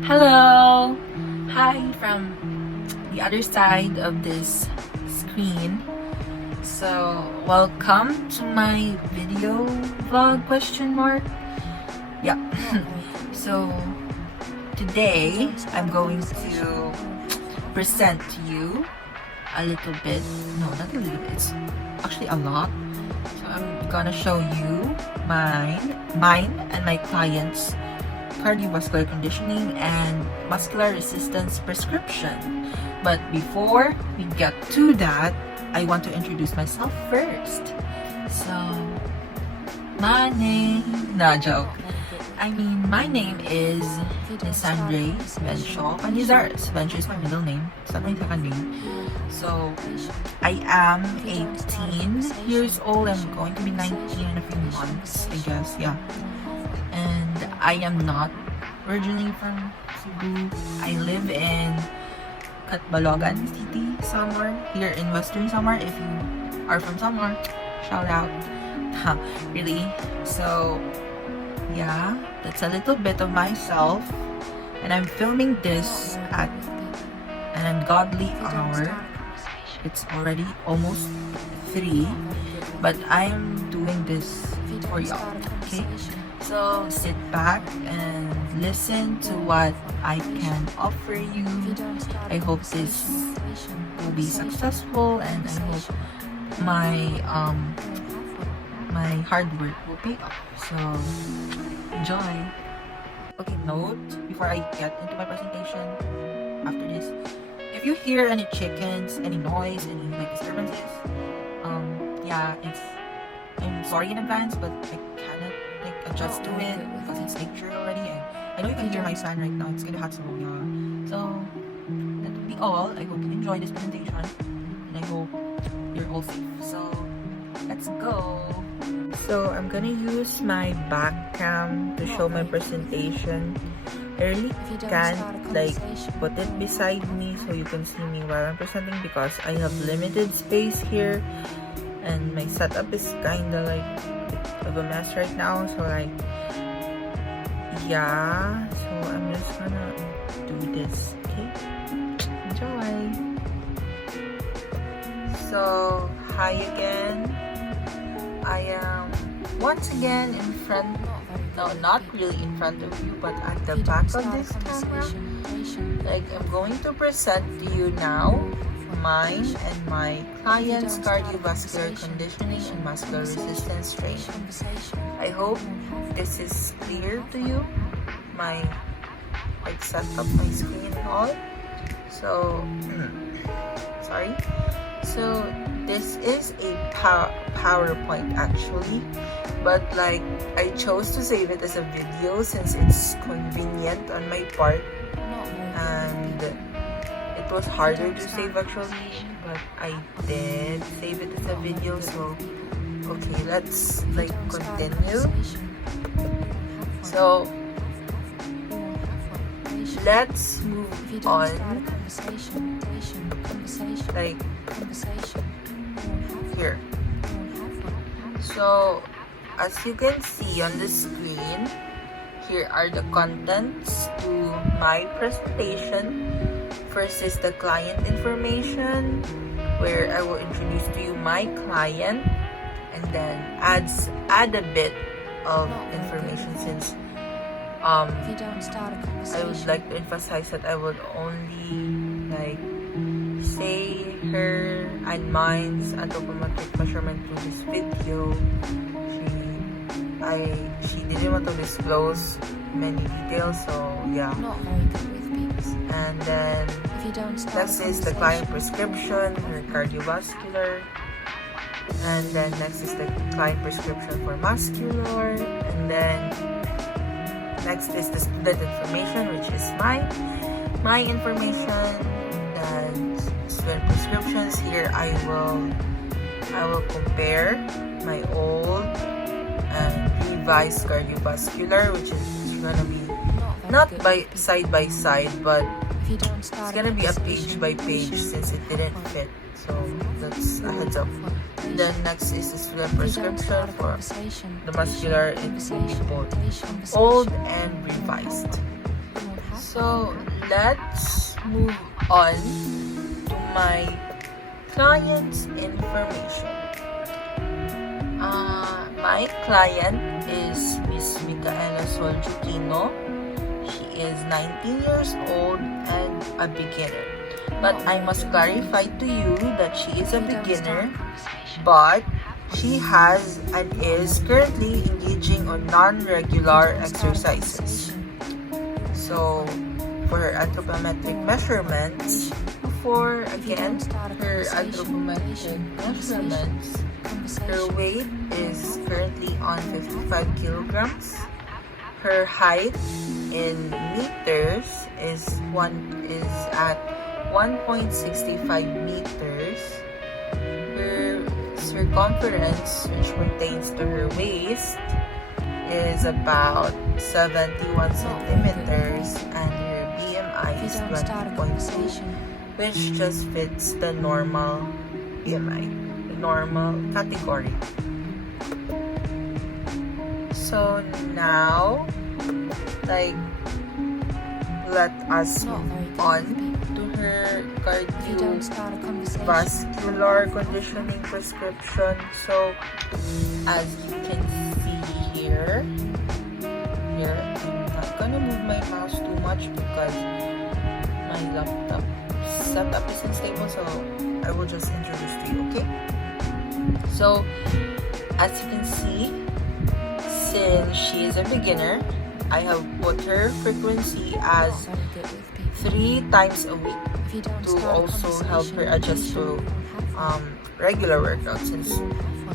Hello! Hi from the other side of this screen. So, welcome to my video vlog question mark. Yeah. So, today I'm going to present to you a little bit. No, not a little bit. It's actually a lot. So, I'm gonna show you mine and my clients' cardiovascular conditioning and muscular resistance prescription. But before we get to that, I want to introduce myself first. So, my name, no joke. My name is Nisandre Svenshaw. Panizar Svenshaw is my middle name. It's not my second name. So, I am 18 years old. I'm going to be 19 in a few months, I guess. Yeah. And I am not originally from Cebu. I live in Catbalogan City, Samar, here in Western Samar. If you are from Samar, shout out. Really? So, yeah, that's a little bit of myself. And I'm filming this at an ungodly hour. It's already almost 3, but I'm doing this for y'all, okay? So sit back and listen to what I can offer you. I hope this will be successful, and I hope my hard work will pay off. So enjoy. Okay, note before I get into my presentation after this, if you hear any chickens, any noise, any disturbances, I'm sorry in advance, but I cannot adjust to it because it's nature already, and I know you can hear my fan right now. It's kind of hot, so yeah. So that will be all. I hope you enjoy this presentation, and I hope you're all safe. So let's go. So I'm gonna use my back cam to show my presentation. I really can't put it beside me so you can see me while I'm presenting because I have limited space here, and my setup is kinda of a mess right now. So yeah. So I'm just gonna do this. Okay, enjoy. So hi again. I am once again in front. No, not really in front of you, but at the back of this camera. I'm going to present to you now mine and my client's cardiovascular conditioning and muscular resistance training. I hope this is clear to you. My set up my screen and all. So sorry. So this is a PowerPoint actually, but I chose to save it as a video since it's convenient on my part, and it was harder to save actually, but I did save it as a video. So okay, let's continue. So let's move on. Here. So as you can see on the screen, here are the contents to my presentation. First is the client information, where I will introduce to you my client, and then add a bit of information since I would like to emphasize that I would only say her and mine's anthropometric measurement through this video. She didn't want to disclose many details, so yeah. And then next is the client prescription, her cardiovascular, and then next is the client prescription for muscular, and then next is the student information, which is my information. And student prescriptions, here I will compare my old and revised cardiovascular, which is gonna be not by side by side, but it's gonna be a page by page since it didn't fit. So that's a heads up. Then next is the student prescription for the muscular in both old and revised. So let's move on to my client's information. My client is Miss Micaela Soljuquino. She is 19 years old and a beginner. But I must clarify to you that she is a beginner, but she has and is currently engaging on non-regular exercises. So, for her anthropometric measurements, her weight is currently on 55 kilograms. Her height in meters is at 1.65 meters. Her circumference, which pertains to her waist, is about 71 centimeters, and her BMI is 20.2, which just fits the normal BMI, the normal category. So now, let us move on to her cardiovascular conditioning prescription. So, as you can see here, I'm not gonna move my mouse too much because my laptop setup is unstable, so I will just introduce to you, okay? So, as you can see, since she is a beginner, I have put her frequency as 3 times a week to also help her adjust to regular workouts, since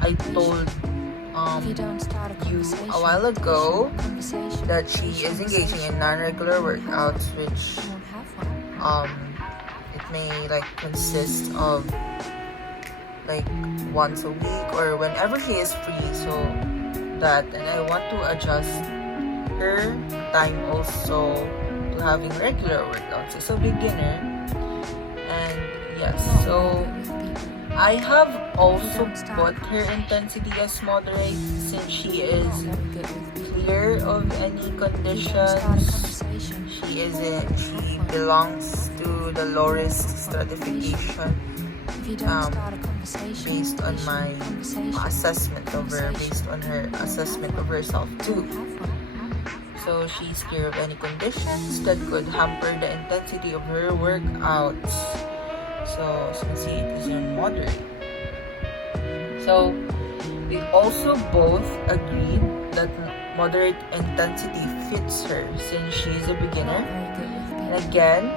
I told you a while ago that she is engaging in non-regular workouts, which it may consist of once a week or whenever she is free, so that, and I want to adjust her time also to having regular workouts as a beginner. And yes, so I have also put her intensity as moderate, since she is clear of any conditions. She belongs to the low risk stratification, based on my assessment of her, based on her assessment of herself too. So she's clear of any conditions that could hamper the intensity of her workouts. So as you can see, it is in moderate. So we also both agreed that moderate intensity fits her, since she is a beginner. And again,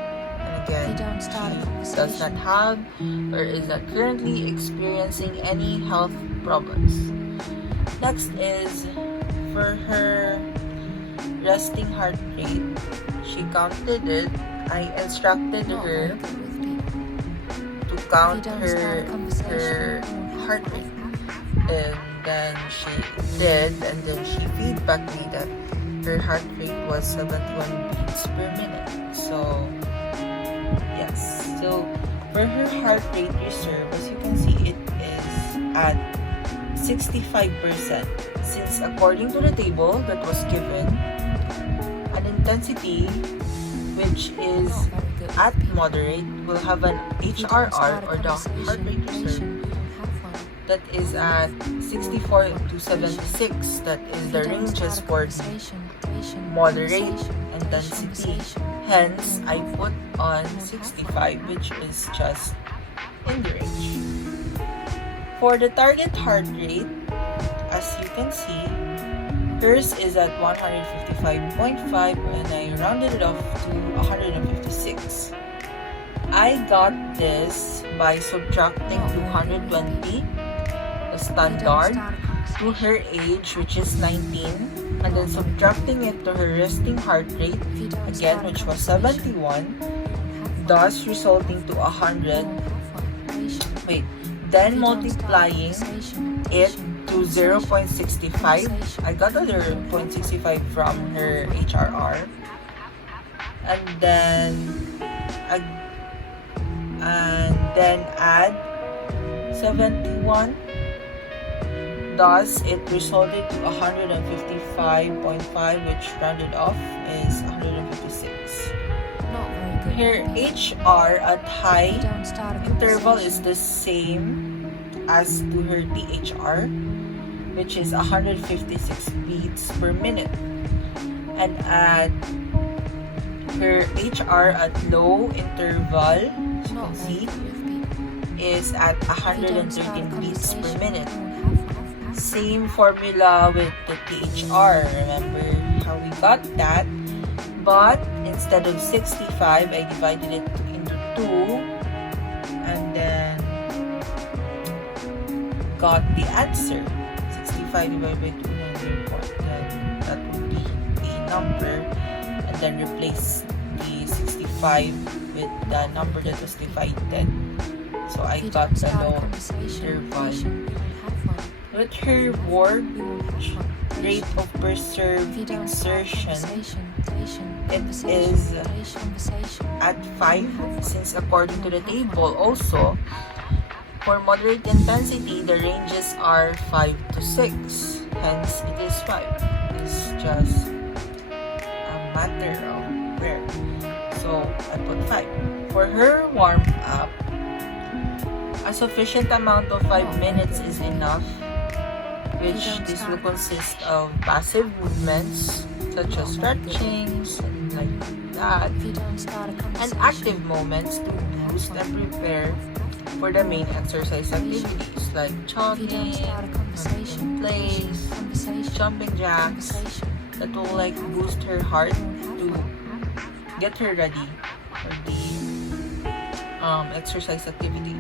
she does not have or is not currently experiencing any health problems. Next is for her resting heart rate. She counted it. I instructed her to count her heart rate, and then she did, and then she feedback me that her heart rate was 71 beats per minute. So yes, so for her heart rate reserve, as you can see, it is at 65%, since according to the table that was given, an intensity which is at moderate will have an HRR, or the heart rate reserve, that is at 64 to 76. That is the ranges for moderate intensity. Hence, I put on 65, which is just in the range. For the target heart rate, as you can see, hers is at 155.5, and I rounded it off to 156. I got this by subtracting 220, the standard, to her age, which is 19, and then subtracting it to her resting heart rate, again, which was 71, thus resulting to 100. Then multiplying it to 0.65. I got a 0.65 from her HRR, and then add 71. Thus, it resulted to 155.5, which rounded off is 156. her HR at high interval is the same as to her THR, which is 156 beats per minute. And at her HR at low interval, as you can see, is at 113 beats per minute. Same formula with the THR. Remember how we got that? But instead of 65, I divided it into 2 and then got the answer. 65 divided by 2, then that would be a number, and then replace the 65 with the number that was divided. So I got the low interval. With her word rate of preserved exertion, it is at 5, since according to the table also, for moderate intensity, the ranges are 5 to 6. Hence, it is 5. It's just a matter of where. So, I put 5. For her warm-up, a sufficient amount of 5 minutes is enough, which this will consist of passive movements such as stretchings and like that, and active moments to boost and prepare for the main exercise activities like jogging, in place, jumping jacks, that will like boost her heart to get her ready for the exercise activity.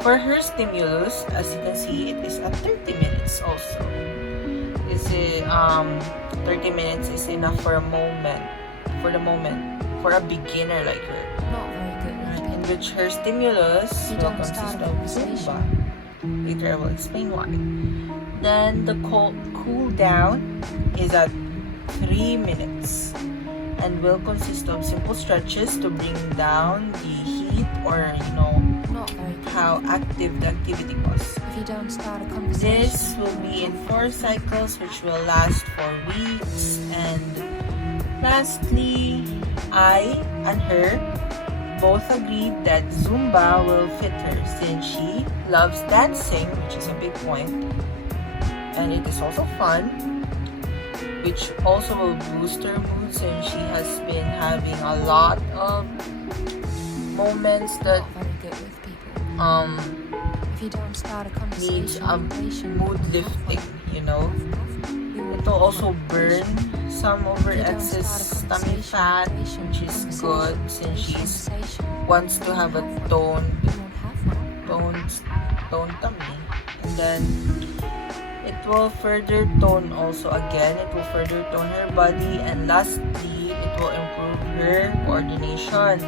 For her stimulus, as you can see, it is at 30 minutes also. Is it 30 minutes is enough for a moment, for a beginner like her. Not very good. Right? In which her stimulus will consist of Zumba. Later I will explain why. Then the cool down is at 3 minutes and will consist of simple stretches to bring down the heat, or Not very good. how active the activity was. If you don't start a conversation. This will be in 4 cycles, which will last for weeks. And lastly, I and her both agreed that Zumba will fit her since she loves dancing, which is a big point, and it is also fun, which also will boost her mood since she has been having a lot of moments that Not very good with people. If you don't start a needs conversation. mood lifting, It will also burn some of her excess tummy fat, which is good since she wants to have a toned tummy. And then it will further tone also again. It will further tone her body, and lastly, it will improve her coordination.